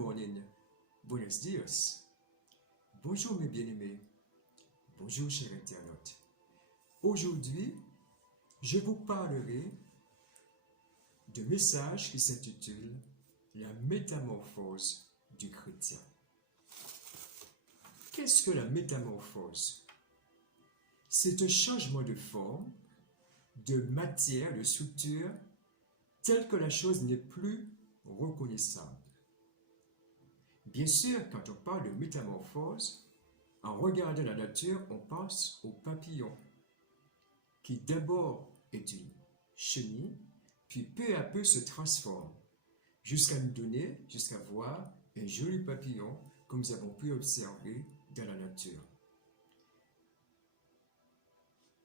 morning. Buenos dias. Bonjour mes bien-aimés. Bonjour chers internautes. Aujourd'hui, je vous parlerai d'un message qui s'intitule La métamorphose du chrétien. Qu'est-ce que la métamorphose? C'est un changement de forme, de matière, de structure, tel que la chose n'est plus reconnaissable. Bien sûr, quand on parle de métamorphose, en regardant la nature, on pense au papillon, qui d'abord est une chenille, puis peu à peu se transforme, jusqu'à voir un joli papillon, comme nous avons pu observer dans la nature.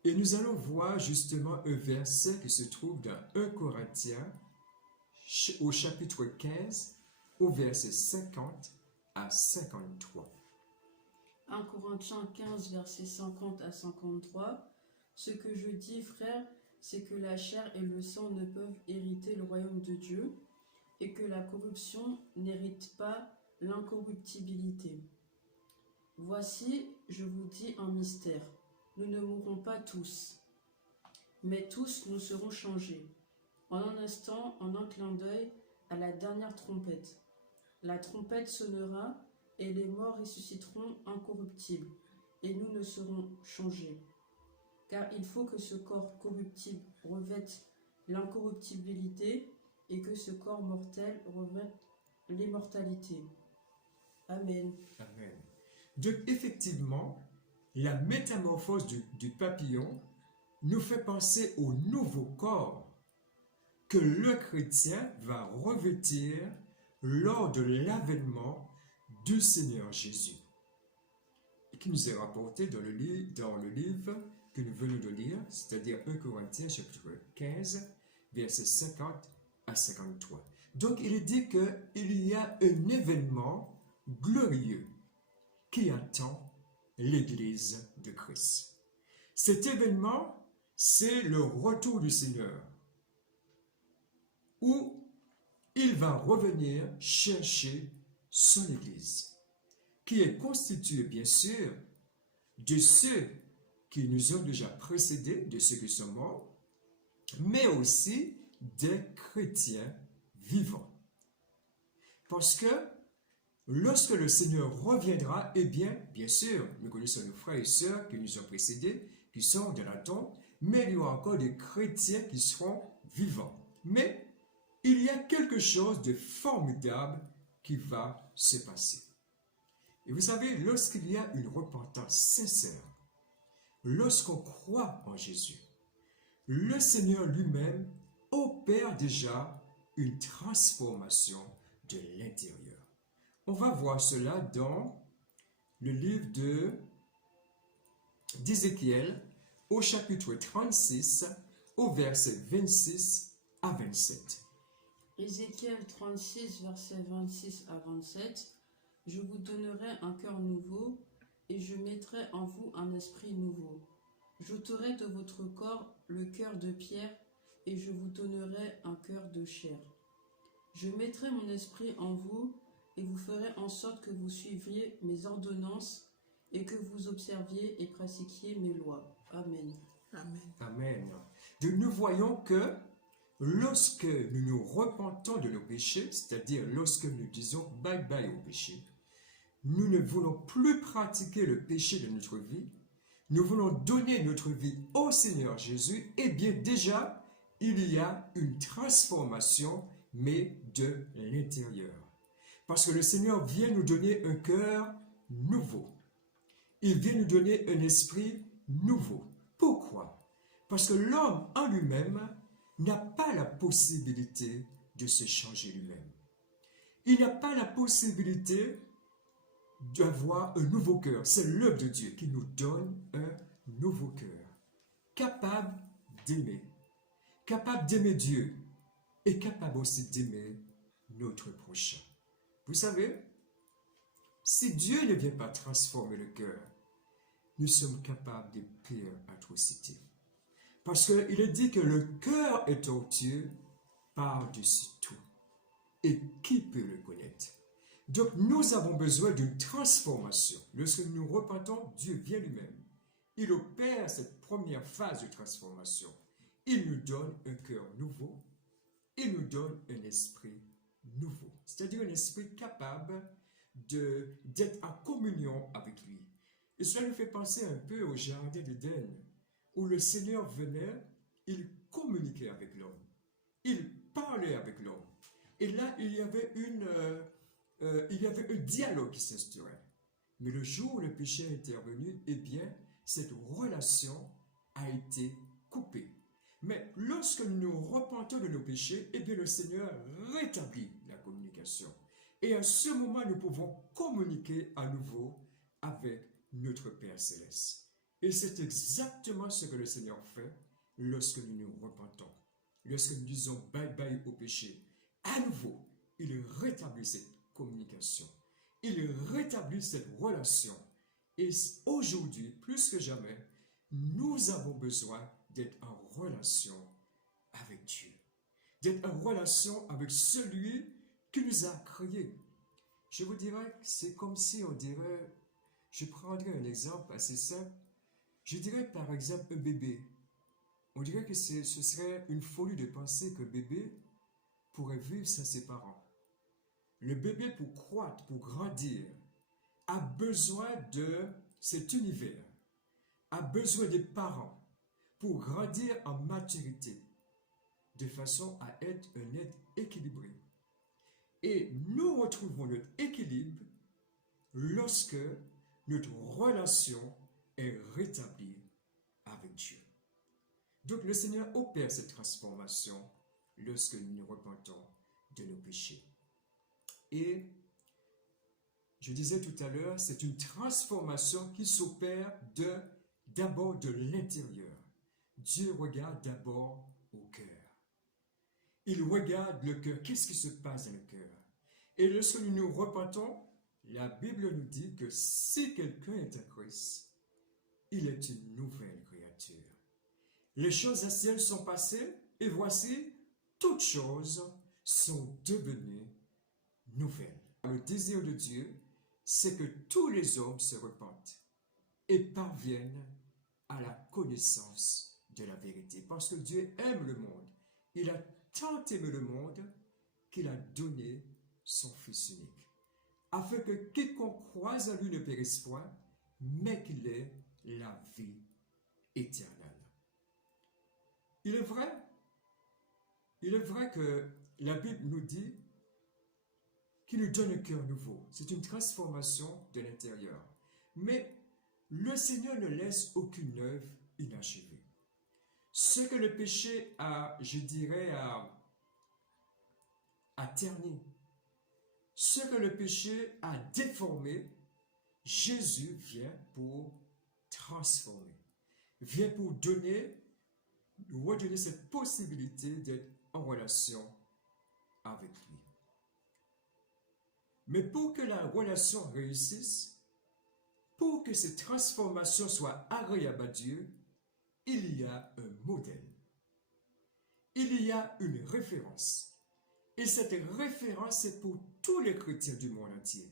Et nous allons voir justement un verset qui se trouve dans 1 Corinthiens, au chapitre 15, au verset 50 à 53. 1 Corinthiens 15, versets 50 à 53. Ce que je dis, frères, c'est que la chair et le sang ne peuvent hériter le royaume de Dieu, et que la corruption n'hérite pas l'incorruptibilité. Voici, je vous dis un mystère. Nous ne mourrons pas tous, mais tous nous serons changés. En un instant, en un clin d'œil, à la dernière trompette. La trompette sonnera, et les morts ressusciteront incorruptibles, et nous ne serons changés. Car il faut que ce corps corruptible revête l'incorruptibilité, et que ce corps mortel revête l'immortalité. Amen. Amen. Donc effectivement, la métamorphose du papillon nous fait penser au nouveau corps que le chrétien va revêtir lors de l'avènement du Seigneur Jésus, et qui nous est rapporté dans le livre que nous venons de lire, c'est-à-dire 1 Corinthiens chapitre 15, versets 50 à 53. Donc il est dit qu'il y a un événement glorieux qui attend l'Église de Christ. Cet événement, c'est le retour du Seigneur, où il va revenir chercher son Église, qui est constituée bien sûr de ceux qui nous ont déjà précédés, de ceux qui sont morts, mais aussi des chrétiens vivants. Parce que lorsque le Seigneur reviendra, eh bien sûr, nous connaissons nos frères et sœurs qui nous ont précédés, qui sont dans la tombe, mais il y aura encore des chrétiens qui seront vivants. Mais il y a quelque chose de formidable qui va se passer. Et vous savez, lorsqu'il y a une repentance sincère, lorsqu'on croit en Jésus, le Seigneur lui-même opère déjà une transformation de l'intérieur. On va voir cela dans le livre d'Ézéchiel, au chapitre 36, au verset 26 à 27. Ézéchiel 36, versets 26 à 27. Je vous donnerai un cœur nouveau, et je mettrai en vous un esprit nouveau. J'ôterai de votre corps le cœur de pierre, et je vous donnerai un cœur de chair. Je mettrai mon esprit en vous, et vous ferai en sorte que vous suivriez mes ordonnances, et que vous observiez et pratiquiez mes lois. Amen. Amen. Amen. Donc nous voyons que lorsque nous nous repentons de nos péchés, c'est-à-dire lorsque nous disons bye-bye au péché, nous ne voulons plus pratiquer le péché de notre vie, nous voulons donner notre vie au Seigneur Jésus, et bien déjà, il y a une transformation, mais de l'intérieur. Parce que le Seigneur vient nous donner un cœur nouveau. Il vient nous donner un esprit nouveau. Pourquoi? Parce que l'homme en lui-même n'a pas la possibilité de se changer lui-même. Il n'a pas la possibilité d'avoir un nouveau cœur. C'est l'œuvre de Dieu qui nous donne un nouveau cœur, capable d'aimer Dieu et capable aussi d'aimer notre prochain. Vous savez, si Dieu ne vient pas transformer le cœur, nous sommes capables de pires atrocités. Parce qu'il est dit que le cœur est tortueux par-dessus tout. Et qui peut le connaître? Donc nous avons besoin d'une transformation. Lorsque nous nous repentons, Dieu vient lui-même. Il opère cette première phase de transformation. Il nous donne un cœur nouveau. Il nous donne un esprit nouveau. C'est-à-dire un esprit capable d'être en communion avec lui. Et cela nous fait penser un peu au jardin d'Éden, où le Seigneur venait, il communiquait avec l'homme. Il parlait avec l'homme. Et là, il y avait un dialogue qui s'instaurait. Mais le jour où le péché est intervenu, eh bien, cette relation a été coupée. Mais lorsque nous nous repentons de nos péchés, eh bien, le Seigneur rétablit la communication. Et à ce moment, nous pouvons communiquer à nouveau avec notre Père Céleste. Et c'est exactement ce que le Seigneur fait lorsque nous nous repentons. Lorsque nous disons bye-bye au péché, à nouveau, il rétablit cette communication. Il rétablit cette relation. Et aujourd'hui, plus que jamais, nous avons besoin d'être en relation avec Dieu. D'être en relation avec celui qui nous a créés. Je vous dirais, c'est comme si on dirait, je prendrais un exemple assez simple. Je dirais par exemple un bébé. On dirait que ce serait une folie de penser qu'un bébé pourrait vivre sans ses parents. Le bébé, pour croître, pour grandir, a besoin de cet univers, a besoin des parents pour grandir en maturité, de façon à être un être équilibré. Et nous retrouvons notre équilibre lorsque notre relation est rétablie avec Dieu. Donc le Seigneur opère cette transformation lorsque nous nous repentons de nos péchés. Et je disais tout à l'heure, c'est une transformation qui s'opère d'abord de l'intérieur. Dieu regarde d'abord au cœur. Il regarde le cœur. Qu'est-ce qui se passe dans le cœur? Et lorsque nous nous repentons, la Bible nous dit que si quelqu'un est en Christ, il est une nouvelle créature. Les choses anciennes sont passées et voici, toutes choses sont devenues nouvelles. Le désir de Dieu, c'est que tous les hommes se repentent et parviennent à la connaissance de la vérité. Parce que Dieu aime le monde. Il a tant aimé le monde qu'il a donné son Fils unique, afin que quiconque croise en lui ne périsse point, mais qu'il ait la vie éternelle. Il est vrai que la Bible nous dit qu'il nous donne un cœur nouveau. C'est une transformation de l'intérieur. Mais le Seigneur ne laisse aucune œuvre inachevée. Ce que le péché a, je dirais, a terni, ce que le péché a déformé, Jésus vient pour transformer, vient pour redonner cette possibilité d'être en relation avec lui. Mais pour que la relation réussisse, pour que cette transformation soit agréable à Dieu, il y a un modèle. Il y a une référence. Et cette référence, c'est pour tous les chrétiens du monde entier.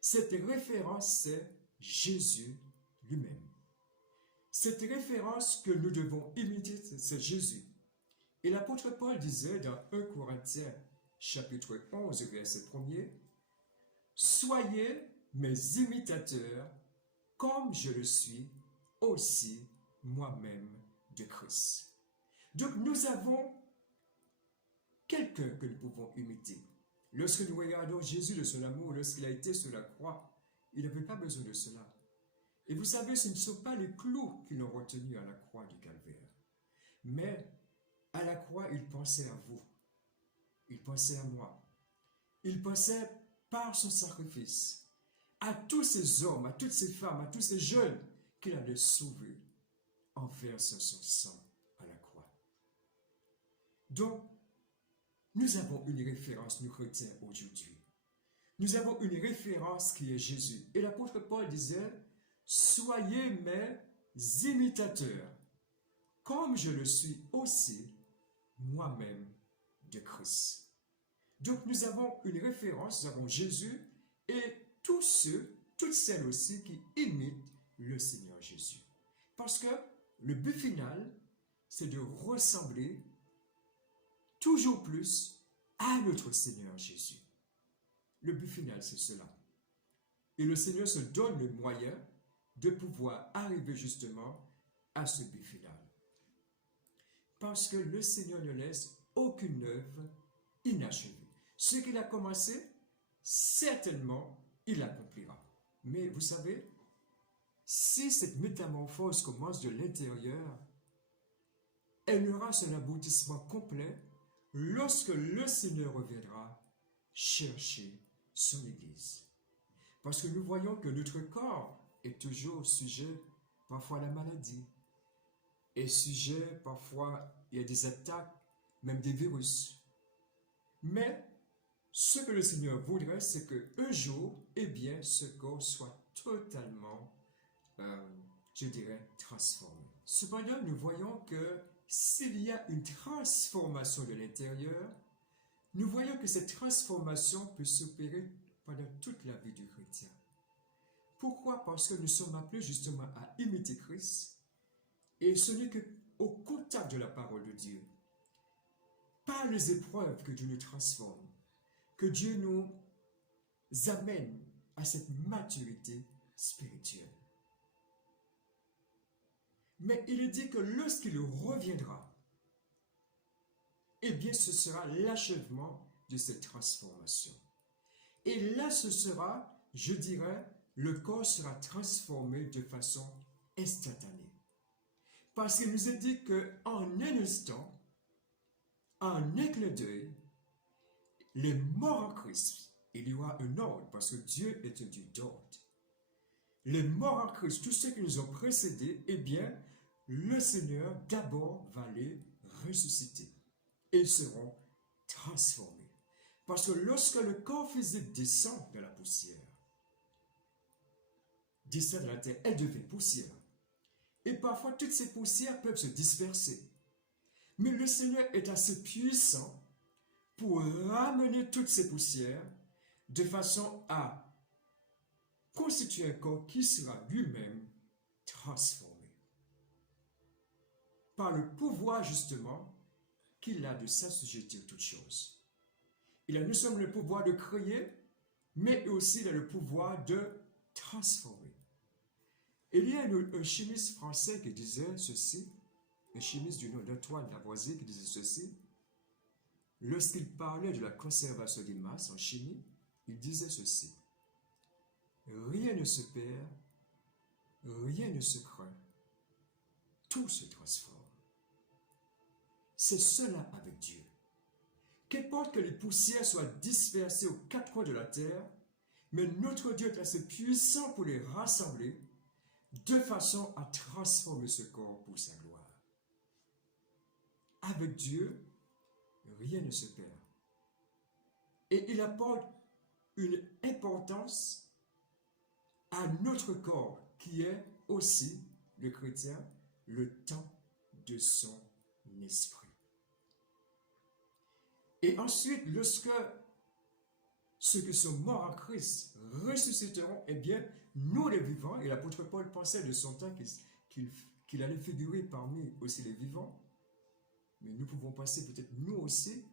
Cette référence, c'est Jésus lui-même. Cette référence que nous devons imiter, c'est Jésus. Et l'apôtre Paul disait dans 1 Corinthiens, chapitre 11, verset 1er, « Soyez mes imitateurs, comme je le suis aussi moi-même de Christ. » Donc nous avons quelqu'un que nous pouvons imiter. Lorsque nous regardons Jésus de son amour, lorsqu'il a été sur la croix, il n'avait pas besoin de cela. Et vous savez, ce ne sont pas les clous qui l'ont retenu à la croix du Calvaire. Mais à la croix, il pensait à vous. Il pensait à moi. Il pensait par son sacrifice à tous ces hommes, à toutes ces femmes, à tous ces jeunes qu'il allait sauver en versant son sang à la croix. Donc, nous avons une référence, nous chrétiens, aujourd'hui. Nous avons une référence qui est Jésus. Et l'apôtre Paul disait, « Soyez mes imitateurs, comme je le suis aussi moi-même de Christ. » Donc nous avons une référence, nous avons Jésus, et tous ceux, toutes celles aussi qui imitent le Seigneur Jésus. Parce que le but final, c'est de ressembler toujours plus à notre Seigneur Jésus. Le but final, c'est cela. Et le Seigneur se donne le moyen de pouvoir arriver justement à ce but final. Parce que le Seigneur ne laisse aucune œuvre inachevée. Ce qu'il a commencé, certainement, il l'accomplira. Mais vous savez, si cette métamorphose commence de l'intérieur, elle aura son aboutissement complet lorsque le Seigneur reviendra chercher son Église. Parce que nous voyons que notre corps est toujours sujet parfois à la maladie, est sujet parfois il y a des attaques, même des virus. Mais ce que le Seigneur voudrait, c'est qu'un jour, eh bien, ce corps soit totalement, je dirais, transformé. Cependant, nous voyons que s'il y a une transformation de l'intérieur, nous voyons que cette transformation peut s'opérer pendant toute la vie du chrétien. Pourquoi? Parce que nous sommes appelés justement à imiter Christ, et ce n'est qu'au contact de la parole de Dieu, par les épreuves que Dieu nous transforme, que Dieu nous amène à cette maturité spirituelle. Mais il est dit que lorsqu'il reviendra, eh bien ce sera l'achèvement de cette transformation. Et là ce sera, je dirais, le corps sera transformé de façon instantanée. Parce qu'il nous est dit qu'en un instant, en un clin d'œil, les morts en Christ, il y aura un ordre, parce que Dieu est un Dieu d'ordre. Les morts en Christ, tous ceux qui nous ont précédés, eh bien, le Seigneur d'abord va les ressusciter. Et ils seront transformés. Parce que lorsque le corps physique descend de la poussière, descend de la terre, elle devient poussière. Et parfois, toutes ces poussières peuvent se disperser. Mais le Seigneur est assez puissant pour ramener toutes ces poussières de façon à constituer un corps qui sera lui-même transformé. Par le pouvoir, justement, qu'il a de s'assujettir toutes choses. Il a non seulement le pouvoir de créer, mais aussi il a le pouvoir de transformer. Il y a un chimiste français qui disait ceci, un chimiste du nom d'Antoine Lavoisier qui disait ceci, lorsqu'il parlait de la conservation des masses en chimie, il disait ceci, rien ne se perd, rien ne se craint, tout se transforme. C'est cela avec Dieu. Qu'importe que les poussières soient dispersées aux quatre coins de la terre, mais notre Dieu est assez puissant pour les rassembler de façon à transformer ce corps pour sa gloire. Avec Dieu, rien ne se perd. Et il apporte une importance à notre corps qui est aussi, le chrétien, le temps de son esprit. Et ensuite, lorsque ceux qui sont morts en Christ ressusciteront, eh bien, nous les vivants, et l'apôtre Paul pensait de son temps qu'il allait figurer parmi aussi les vivants, mais nous pouvons penser peut-être nous aussi,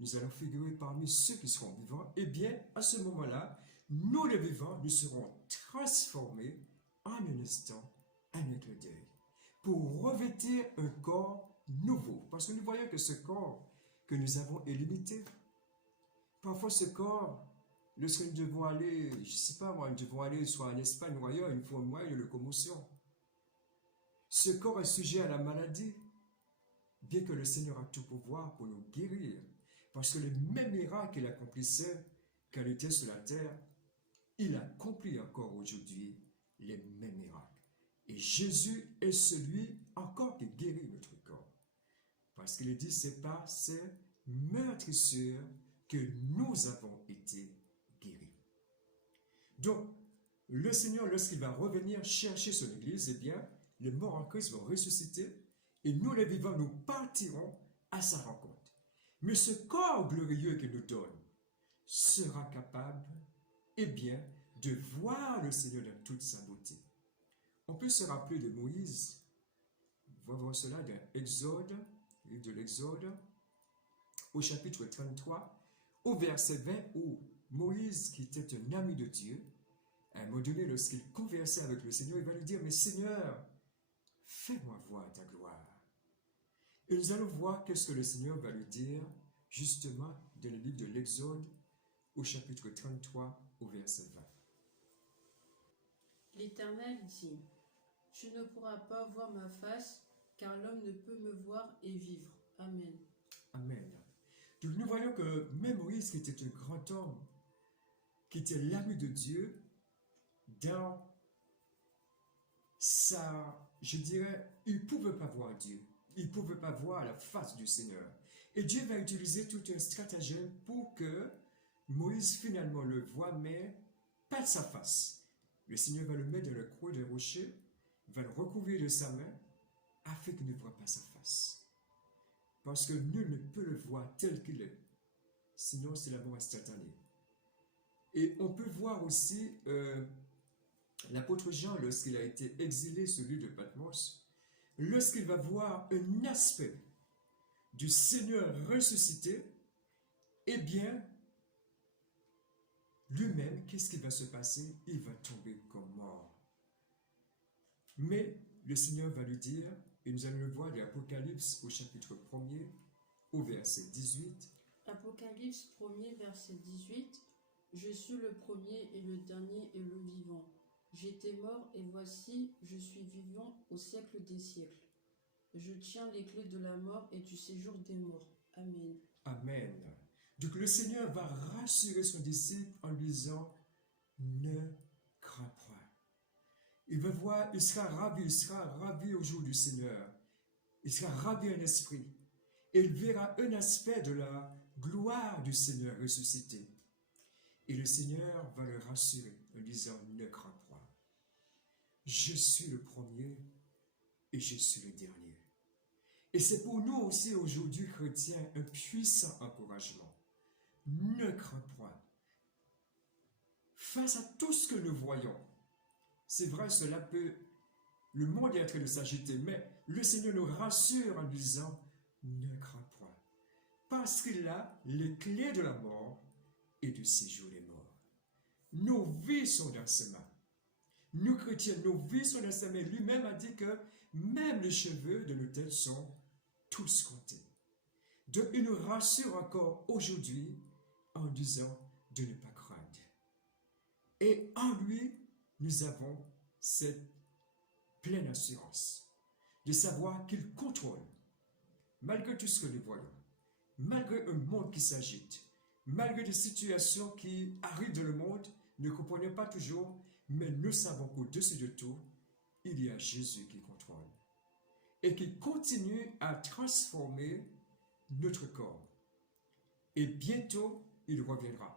nous allons figurer parmi ceux qui seront vivants, eh bien, à ce moment-là, nous les vivants, nous serons transformés en un instant, en un clin d'œil, pour revêtir un corps nouveau. Parce que nous voyons que ce corps que nous avons est limité. Parfois, ce corps, lorsque nous devons aller, je ne sais pas moi, nous devons aller soit en Espagne ou ailleurs, il nous faut un moyen de locomotion. Ce corps est sujet à la maladie, bien que le Seigneur a tout pouvoir pour nous guérir. Parce que le même miracle qu'il accomplissait quand il était sur la terre, il accomplit encore aujourd'hui les mêmes miracles. Et Jésus est celui encore qui guérit notre corps. Parce qu'il dit, c'est par ces meurtrissures que nous avons été guéris. Donc, le Seigneur, lorsqu'il va revenir chercher son Église, eh bien, les morts en Christ vont ressusciter et nous, les vivants, nous partirons à sa rencontre. Mais ce corps glorieux qu'il nous donne sera capable eh bien, de voir le Seigneur dans toute sa beauté. On peut se rappeler de Moïse, on va voir cela dans Exode, le livre de l'Exode, au chapitre 33, au verset 20, où Moïse, qui était un ami de Dieu, à un moment donné, lorsqu'il conversait avec le Seigneur, il va lui dire, mais Seigneur, fais-moi voir ta gloire. Et nous allons voir qu'est-ce que le Seigneur va lui dire, justement, dans le livre de l'Exode, au chapitre 33, au verset 20. L'Éternel dit, tu ne pourras pas voir ma face, car l'homme ne peut me voir et vivre. Amen. Amen. Donc nous voyons que même Moïse, qui était un grand homme, qui était l'ami de Dieu, dans sa, je dirais, il ne pouvait pas voir Dieu. Il ne pouvait pas voir la face du Seigneur. Et Dieu va utiliser tout un stratagème pour que Moïse finalement le voie, mais pas de sa face. Le Seigneur va le mettre dans le creux d'un rocher, va le recouvrir de sa main, afin qu'il ne voie pas sa face. Parce que nul ne peut le voir tel qu'il est. Sinon, c'est la mort instantanée. Et on peut voir aussi l'apôtre Jean, lorsqu'il a été exilé sur l'île de Patmos, lorsqu'il va voir un aspect du Seigneur ressuscité, eh bien, lui-même, qu'est-ce qui va se passer? Il va tomber comme mort. Mais le Seigneur va lui dire, et nous allons le voir de l'Apocalypse au chapitre 1er, au verset 18. Apocalypse 1er, verset 18. Je suis le premier et le dernier et le vivant. J'étais mort et voici, je suis vivant au siècle des siècles. Je tiens les clés de la mort et du séjour des morts. Amen. Amen. Donc le Seigneur va rassurer son disciple en lui disant, ne crains point. Il va voir, il sera ravi au jour du Seigneur. Il sera ravi en esprit. Et il verra un aspect de la gloire du Seigneur ressuscité. Et le Seigneur va le rassurer en disant, ne crains point. Je suis le premier et je suis le dernier. Et c'est pour nous aussi aujourd'hui chrétiens un puissant encouragement. Ne crains point. Face à tout ce que nous voyons, c'est vrai, cela peut, le monde est en train de s'agiter, mais le Seigneur nous rassure en disant, ne crains point. Parce qu'il a les clés de la mort et du séjour des morts. Nos vies sont dans ses mains. Nous chrétiens, nos vies sont dans ses mains. Lui-même a dit que même les cheveux de nos têtes sont tous comptés. Donc il nous rassure encore aujourd'hui en disant de ne pas craindre. Et en lui, nous avons cette pleine assurance de savoir qu'il contrôle, malgré tout ce que nous voyons, malgré un monde qui s'agite, malgré des situations qui arrivent dans le monde, ne comprenons pas toujours, mais nous savons qu'au-dessus de tout, il y a Jésus qui contrôle et qui continue à transformer notre corps. Et bientôt, il reviendra.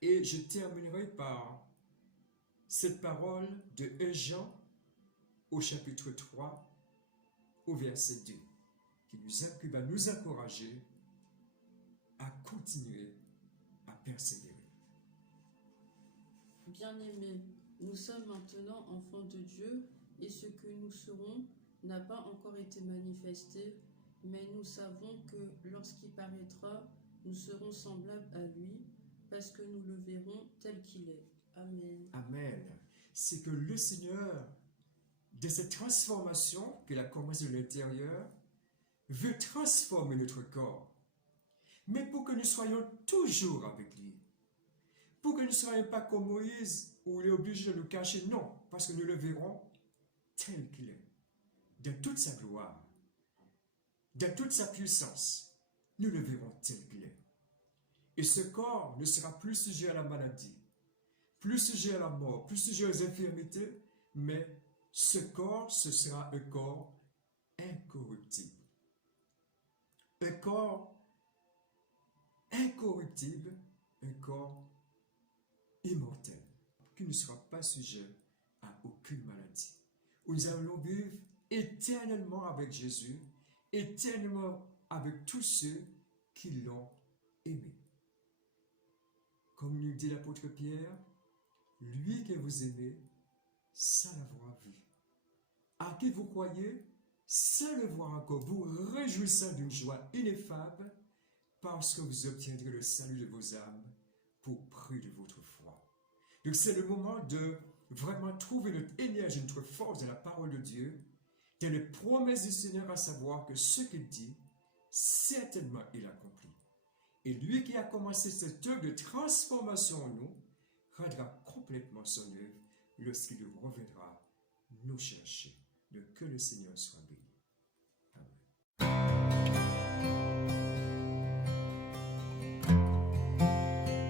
Et je terminerai par cette parole de 1 Jean au chapitre 3, au verset 2, qui va nous encourager à continuer à persévérer. Bien-aimés, nous sommes maintenant enfants de Dieu et ce que nous serons n'a pas encore été manifesté, mais nous savons que lorsqu'il paraîtra, nous serons semblables à lui parce que nous le verrons tel qu'il est. Amen. Amen. C'est que le Seigneur, de cette transformation qu'il a commencé de l'intérieur, veut transformer notre corps. Mais pour que nous soyons toujours avec lui. Pour que nous ne soyons pas comme Moïse, où il est obligé de nous cacher. Non, parce que nous le verrons tel qu'il est. Dans toute sa gloire, dans toute sa puissance, nous le verrons tel qu'il est. Et ce corps ne sera plus sujet à la maladie, plus sujet à la mort, plus sujet aux infirmités, mais ce corps, ce sera un corps incorruptible. Un corps incorruptible, un corps immortel, qui ne sera pas sujet à aucune maladie. Où nous allons vivre éternellement avec Jésus, éternellement avec tous ceux qui l'ont aimé. Comme nous dit l'apôtre Pierre, lui que vous aimez, sans l'avoir vu. À qui vous croyez, sans le voir encore, vous réjouissant d'une joie ineffable, parce que vous obtiendrez le salut de vos âmes pour prix de votre foi. Donc c'est le moment de vraiment trouver notre énergie, notre force dans la parole de Dieu, dans les promesses du Seigneur, à savoir que ce qu'il dit, certainement il accomplit. Et lui qui a commencé cette œuvre de transformation en nous, rendra complètement son œuvre lorsqu'il reviendra nous chercher. Que le Seigneur soit béni.